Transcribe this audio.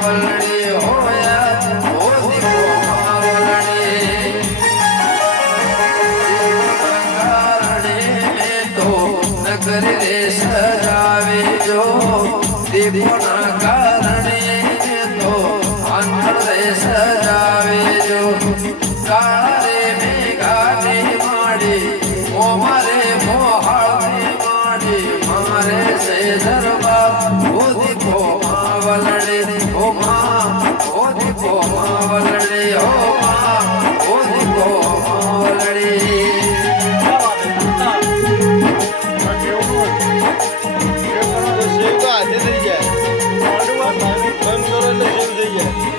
માવલડી હોયા ઓ દીપો માવલડી કારણે તો નગર રે સજાવે જો દીપોના કારણે તો આંગણ રે સજાવે જો કાળે મેઘાને માડી ઓ મારે મોહાળે માડી મારે સે દરબાર ઓ દીપો માવલડે ઓ મા ઓ દીપો માવલડે